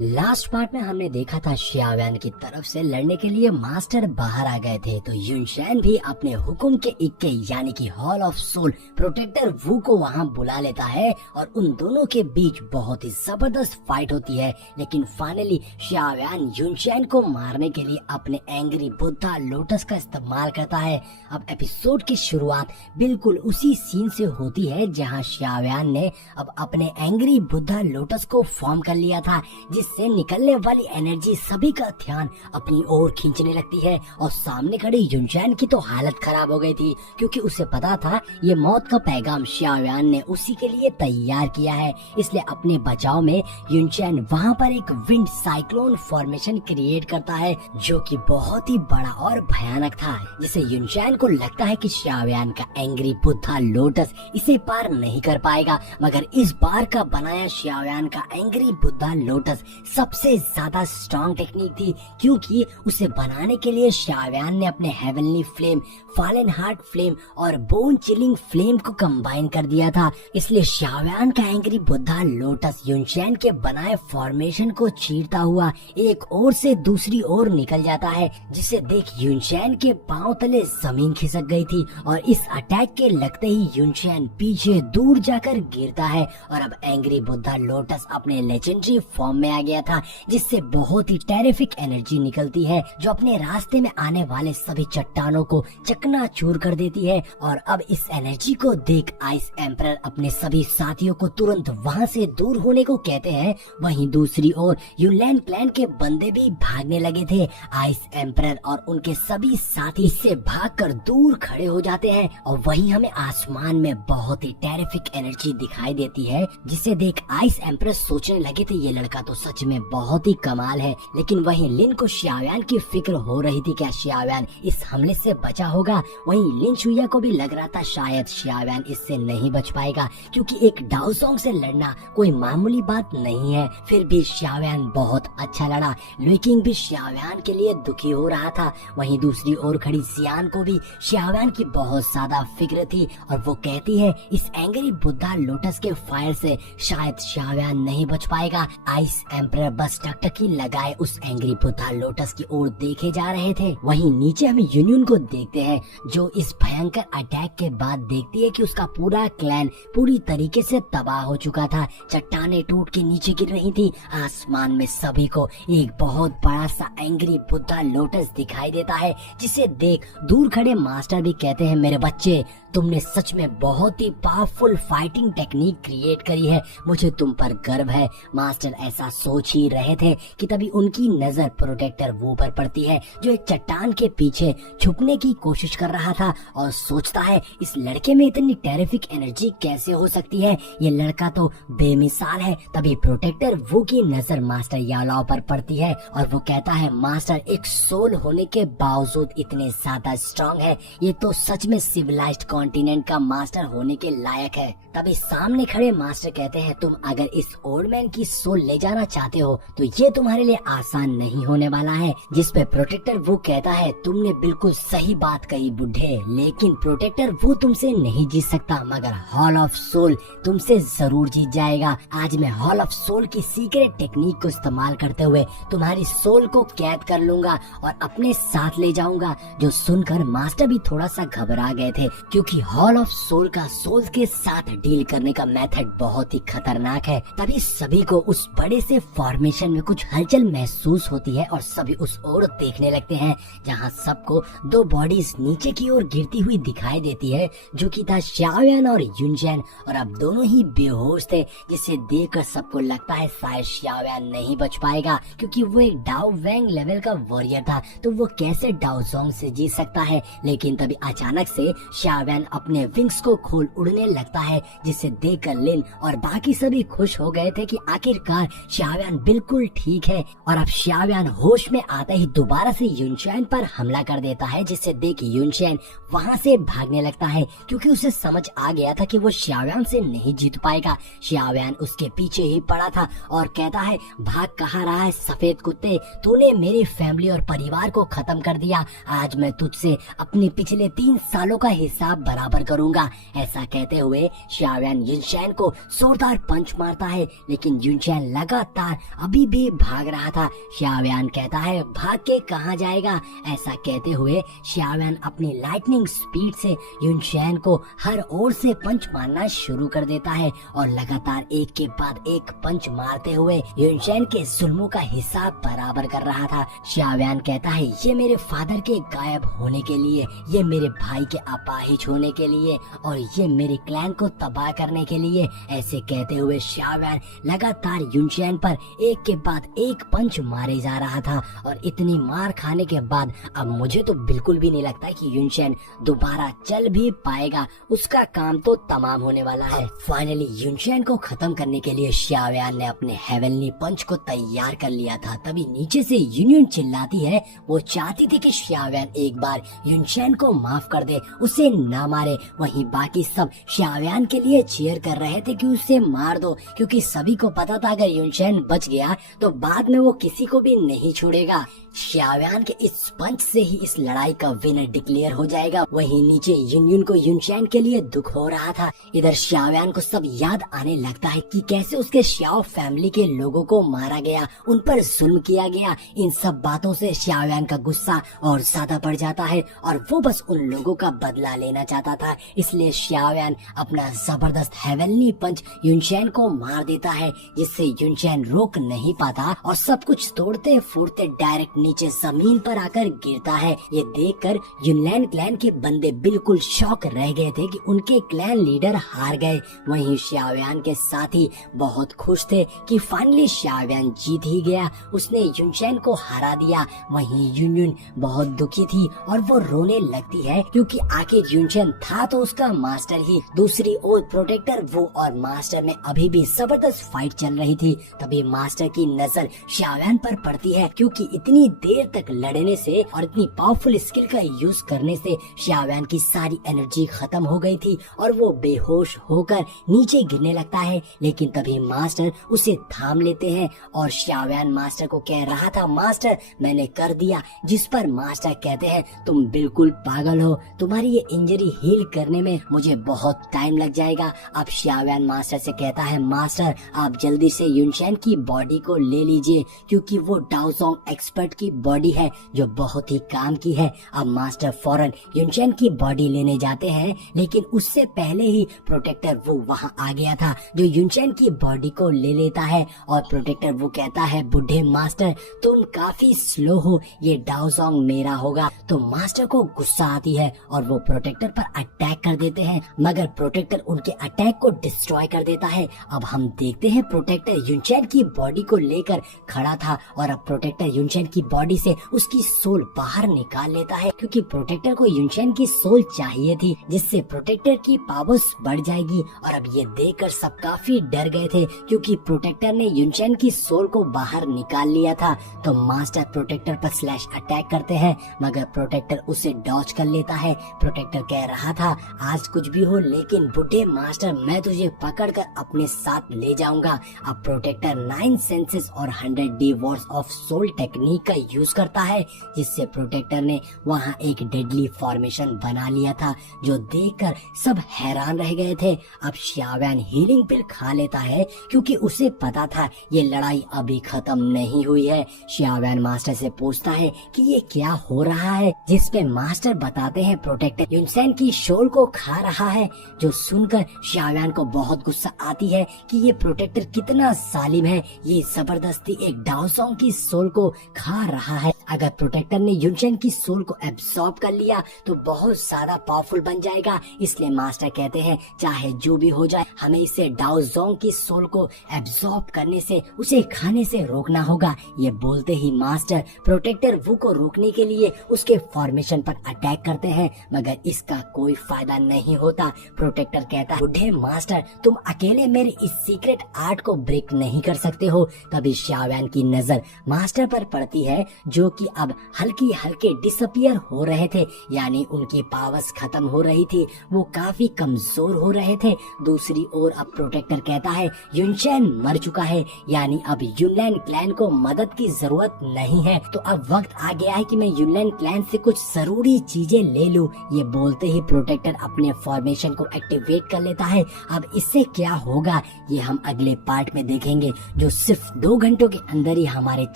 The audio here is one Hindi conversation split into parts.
लास्ट पार्ट में हमने देखा था शियाव्यान की तरफ से लड़ने के लिए मास्टर बाहर आ गए थे, तो युनशैन भी अपने हुक्म के इक्के यानी कि हॉल ऑफ सोल प्रोटेक्टर वू को वहां बुला लेता है और उन दोनों के बीच बहुत ही जबरदस्त फाइट होती है। लेकिन फाइनली शियाव्यान युनशैन को मारने के लिए अपने एंग्री बुद्धा लोटस का इस्तेमाल करता है। अब एपिसोड की शुरुआत बिल्कुल उसी सीन से होती है जहाँ शियाव्यान ने अब अपने एंग्री बुद्धा लोटस को फॉर्म कर लिया था, जिससे निकलने वाली एनर्जी सभी का ध्यान अपनी ओर खींचने लगती है। और सामने खड़े युनशैन की तो हालत खराब हो गई थी, क्योंकि उसे पता था ये मौत का पैगाम शियाव्यान ने उसी के लिए तैयार किया है। इसलिए अपने बचाव में युनशैन वहाँ पर एक विंड साइक्लोन फॉर्मेशन क्रिएट करता है, जो कि बहुत ही बड़ा और भयानक था, जिसे युनशैन को लगता है कि शियाव्यान का एंग्री बुद्धा लोटस इसे पार नहीं कर पाएगा। मगर इस बार का बनाया शियाव्यान का एंग्री बुद्धा लोटस सबसे ज्यादा स्ट्रॉन्ग टेक्निक थी, क्योंकि उसे बनाने के लिए शियाव्यान ने अपने heavenly flame, fallen heart flame और बोन चिलिंग फ्लेम को कंबाइन कर दिया था। इसलिए शियाव्यान का एंग्री बुद्धा लोटस युनशैन के बनाए फॉर्मेशन को चीरता हुआ एक ओर से दूसरी ओर निकल जाता है, जिसे देख युनशैन के पांव तले जमीन खिसक गई थी और इस अटैक के लगते ही युनशैन पीछे दूर जाकर गिरता है। और अब एंग्री बुद्धा लोटस अपने लेजेंडरी फॉर्म में आ गया था, जिससे बहुत ही टेरिफिक एनर्जी निकलती है, जो अपने रास्ते में आने वाले सभी चट्टानों को चकनाचूर कर देती है। और अब इस एनर्जी को देख आइस एम्परर अपने सभी साथियों को तुरंत वहां से दूर होने को कहते हैं। वहीं दूसरी ओर यूलैंड क्लैन के बंदे भी भागने लगे थे। आइस एम्परर और उनके सभी साथी से भागकर दूर खड़े हो जाते हैं और वहीं हमें आसमान में बहुत ही टेरिफिक एनर्जी दिखाई देती है, जिसे देख आइस एम्परर सोचने लगे थे ये लड़का तो सच में बहुत ही कमाल है। लेकिन वहीं लिन को शियाव्यान की फिक्र हो रही थी, क्या शियाव्यान इस हमले से बचा होगा। वहीं लिन शुया को भी लग रहा था शायद शियाव्यान इससे नहीं बच पाएगा, क्योंकि एक डाउसोंग से लड़ना कोई मामूली बात नहीं है। फिर भी शियाव्यान बहुत अच्छा लड़ा, लेकिन भी शियाव्यान के लिए दुखी हो रहा था। वहीं दूसरी ओर खड़ी जियान को भी शियाव्यान की बहुत ज्यादा फिक्र थी और वो कहती है इस एंग्री बुद्धा लोटस के फायर से शायद शियाव्यान नहीं बच पाएगा। आइस एम्परर बस टकटकी लगाए उस एंग्री बुद्धा लोटस की ओर देखे जा रहे थे। वहीं नीचे हम यूनियन को देखते हैं, जो इस भयंकर अटैक के बाद देखती है कि उसका पूरा क्लैन पूरी तरीके से तबाह हो चुका था। चट्टाने टूट के नीचे गिर रही थी। आसमान में सभी को एक बहुत बड़ा सा एंग्री बुद्धा लोटस दिखाई देता है, जिसे देख दूर खड़े मास्टर भी कहते हैं मेरे बच्चे तुमने सच में बहुत ही पावरफुल फाइटिंग टेक्निक क्रिएट करी है, मुझे तुम पर गर्व है। मास्टर ऐसा सोच ही रहे थे कि तभी उनकी नजर प्रोटेक्टर वो पर पड़ती है, जो एक चट्टान के पीछे छुपने की कोशिश कर रहा था और सोचता है इस लड़के में इतनी टेरिफिक एनर्जी कैसे हो सकती है, ये लड़का तो बेमिसाल है। तभी प्रोटेक्टर वो की नजर मास्टर यालाओ पर पड़ती है और वो कहता है मास्टर एक सोल होने के बावजूद इतने ज्यादा स्ट्रॉन्ग है, ये तो सच में सिविलाइज्ड कॉन्टिनेंट का मास्टर होने के लायक है। तभी सामने खड़े मास्टर कहते हैं तुम अगर इस ओल्ड मैन की सोल ले जाना चाहते हो तो ये तुम्हारे लिए आसान नहीं होने वाला है। जिस पे प्रोटेक्टर वो कहता है तुमने बिल्कुल सही बात कही बुढ़े, लेकिन प्रोटेक्टर वो तुमसे नहीं जीत सकता, मगर हॉल ऑफ सोल तुमसे जरूर जीत जाएगा। आज मैं हॉल ऑफ सोल की सीक्रेट टेक्निक को इस्तेमाल करते हुए तुम्हारी सोल को कैद कर लूंगा और अपने साथ ले जाऊंगा। जो सुनकर मास्टर भी थोड़ा सा घबरा गए थे, क्योंकि हॉल ऑफ सोल का सोल्स के साथ डील करने का मेथड बहुत ही खतरनाक है। तभी सभी को उस बड़े से फॉर्मेशन में कुछ हलचल महसूस होती है और सभी उस ओर देखने लगते हैं, जहां सबको दो बॉडीज नीचे की ओर गिरती हुई दिखाई देती है, जो कि था शियाव्यान और युनशैन, और अब दोनों ही बेहोश थे, जिसे देखकर सबको लगता है शायद शियाव्यान नहीं बच पाएगा, क्योंकि वो एक डाओ वैंग लेवल का वॉरियर था, तो वो कैसे डाओसोंग से जीत सकता है। लेकिन तभी अचानक से शियाव्यान अपने विंग्स को खोल उड़ने लगता है, जिसे देखकर लिन और बाकी सभी खुश हो गए थे कि आखिरकार शियाव्यान बिल्कुल ठीक है। और अब शियाव्यान होश में आते ही दोबारा से युनशैन पर हमला कर देता है, जिसे देख युनशैन वहां से भागने लगता है, क्योंकि उसे समझ आ गया था कि वो शियाव्यान से नहीं जीत पाएगा। शियाव्यान उसके पीछे ही पड़ा था और कहता है भाग कहाँ रहा है सफेद कुत्ते, तूने मेरी फैमिली और परिवार को खत्म कर दिया। आज मैं तुझसे अपने पिछले 3 सालों का हिसाब बराबर करूंगा। ऐसा कहते हुए शाओयान युनशैन को जोरदार पंच मारता है, लेकिन युनशैन लगातार अभी भी भाग रहा था। शाओयान कहता है भाग के कहाँ जाएगा। ऐसा कहते हुए शाओयान अपनी लाइटनिंग स्पीड से युनशैन को हर ओर से पंच मारना शुरू कर देता है और लगातार एक के बाद एक पंच मारते हुए युनशैन के जुल्मों का हिसाब बराबर कर रहा था। शाओयान कहता है ये मेरे फादर के गायब होने के लिए, ये मेरे भाई के अपाहिज होने के लिए और ये मेरे क्लैन को तबाह करने के लिए। ऐसे कहते हुए शाओयान लगातार युनशैन पर एक के बाद एक पंच मारे जा रहा था और इतनी मार खाने के बाद अब मुझे तो बिल्कुल भी नहीं लगता कि युनशैन दोबारा चल भी पाएगा, उसका काम तो तमाम होने वाला है। फाइनली युनशैन को खत्म करने के लिए शाओयान ने अपने हेवनली पंच को तैयार कर लिया था। तभी नीचे से यूनियन चिल्लाती है, वो चाहती थी कि शाओयान एक बार युनशैन को माफ कर दे, उसे ना मारे। वहीं बाकी सब शाओयान के लिए चीयर कर रहे थे कि उसे मार दो, क्योंकि सभी को पता था अगर युनशैन बच गया तो बाद में वो किसी को भी नहीं छोड़ेगा। शाओयान के इस पंच से ही इस लड़ाई का विनर डिक्लेयर हो जाएगा। वहीं नीचे यूनियन को युनशैन के लिए दुख हो रहा था। इधर शाओयान को सब याद आने लगता है कि कैसे उसके शाओ फैमिली के लोगों को मारा गया, उन पर जुल्म किया गया। इन सब बातों से शाओयान का गुस्सा और ज्यादा बढ़ जाता है और वो बस उन लोगों का बदला लेना चाहता था। इसलिए शाओयान अपना जबरदस्त हेवनली पंच युनशैन को मार देता है, जिससे युनशैन रोक नहीं पाता और सब कुछ तोड़ते फूटते डायरेक्ट नीचे जमीन पर आकर गिरता है। ये देखकर युनलैन क्लैन के बंदे बिल्कुल शॉक रह गए थे कि उनके क्लैन लीडर हार गए। वहीं शाओयान के साथी बहुत खुश थे कि फाइनली शाओयान जीत ही गया, उसने युनशैन को हरा दिया। वहीं यूनियन बहुत दुखी थी और वो रोने लगती है, क्योंकि आखिर युनशैन था तो उसका मास्टर ही। दूसरी ओर प्रोटेक्टर वो और मास्टर में अभी भी जबरदस्त फाइट चल रही थी। तभी मास्टर की नजर शाओयान पर पड़ती है, क्योंकि इतनी देर तक लड़ने से और इतनी पावरफुल स्किल का यूज करने से शाओयान की सारी एनर्जी खत्म हो गई थी और वो बेहोश होकर नीचे गिरने लगता है। लेकिन तभी मास्टर उसे थाम लेते हैं और शाओयान मास्टर को कह रहा था, मास्टर मैंने कर दिया। जिस पर मास्टर कहते हैं तुम बिल्कुल पागल हो, तुम्हारी ये इंजरी हील करने में मुझे बहुत टाइम लग जाएगा। अब शाओयान मास्टर से कहता है, मास्टर आप जल्दी से युनशैन की बॉडी को ले लीजिए, क्योंकि वो डाओजोंग एक्सपर्ट की बॉडी है जो बहुत ही काम की है। अब मास्टर फौरन युनशैन की बॉडी लेने जाते हैं, लेकिन उससे पहले ही प्रोटेक्टर वो वहाँ आ गया था, जो युनशैन की बॉडी को ले लेता है। और प्रोटेक्टर वो कहता है, बुढ़े मास्टर तुम काफी स्लो हो, ये डाओजोंग मेरा होगा। तो मास्टर को गुस्सा आती है और वो प्रोटेक्टर पर अटैक कर देते हैं, मगर प्रोटेक्टर उनके अटैक को डिस्ट्रॉय कर देता है। अब हम देखते हैं प्रोटेक्टर युनशैन की बॉडी को लेकर खड़ा था और अब प्रोटेक्टर युनशैन की बॉडी से उसकी सोल बाहर निकाल लेता है, क्योंकि प्रोटेक्टर को युनशैन की सोल चाहिए थी, जिससे प्रोटेक्टर की पावर्स बढ़ जाएगी। और अब ये देखकर सब काफी डर गए थे, क्योंकि प्रोटेक्टर ने युनशैन की सोल को बाहर निकाल लिया था। तो मास्टर प्रोटेक्टर पर स्लैश अटैक करते हैं, मगर प्रोटेक्टर उसे डॉज कर लेता है। प्रोटेक्टर कह रहा था, आज कुछ भी हो लेकिन बुढ़े मास्टर मैं तुझे पकड़कर अपने साथ ले जाऊंगा। अब प्रोटेक्टर 9 सेंसेस और 100 वर्ड्स ऑफ सोल टेक्निक का यूज करता है, जिससे प्रोटेक्टर ने वहां एक डेडली फॉर्मेशन बना लिया था, जो देखकर सब हैरान रह गए थे। अब शाओयान हीलिंग पिल खा लेता है, क्योंकि उसे पता था ये लड़ाई अभी खत्म नहीं हुई है। शाओयान मास्टर से पूछता है कि ये क्या हो रहा है, जिसपे मास्टर बताते हैं प्रोटेक्टर युनशैन की सोल को खा रहा है। जो सुनकर शाओयान को बहुत गुस्सा आती है कि ये प्रोटेक्टर कितना जालिम है, ये जबरदस्ती एक डाओजोंग की सोल को खा रहा है। अगर प्रोटेक्टर ने युनशैन की सोल को एब्सॉर्ब कर लिया तो बहुत ज्यादा पावरफुल बन जाएगा। इसलिए मास्टर कहते हैं चाहे जो भी हो जाए हमें इसे डाओजोंग की सोल को एब्सॉर्ब करने से, उसे खाने से रोकना होगा। ये बोलते ही मास्टर प्रोटेक्टर वू को रोकने के लिए उसके फॉर्मेशन पर अटैक करते हैं, मगर इसका कोई फायदा नहीं होता। प्रोटेक्टर कहता, बुढ़े मास्टर तुम अकेले मेरे इस सीक्रेट आर्ट को ब्रेक नहीं कर सकते हो। तभी शाओयान की नजर मास्टर पर पड़ती है, जो कि अब हल्की हल्के डिसअपियर हो रहे थे, यानी उनकी पावर्स खत्म हो रही थी, वो काफी कमजोर हो रहे थे। दूसरी ओर अब प्रोटेक्टर कहता है युनचैन मर चुका है, यानी अब युनलैंड क्लैन को मदद की जरूरत नहीं है। तो अब वक्त आ गया है कि मैं युनलैंड क्लैन से कुछ जरूरी चीजें ले लूं। ये बोलते ही प्रोटेक्टर अपने फॉर्मेशन को एक्टिवेट कर लेता है। अब इससे क्या होगा ये हम अगले पार्ट में देखेंगे, जो सिर्फ 2 घंटों के अंदर ही हमारे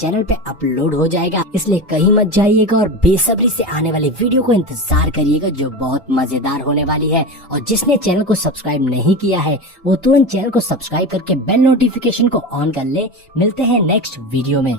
चैनल पे अपलोड हो जाएगा। इसलिए कहीं मत जाइएगा और बेसब्री से आने वाली वीडियो को इंतजार करिएगा, जो बहुत मजेदार होने वाली है। और जिसने चैनल को सब्सक्राइब नहीं किया है वो तुरंत चैनल को सब्सक्राइब करके बेल नोटिफिकेशन को ऑन कर ले। मिलते हैं नेक्स्ट वीडियो में।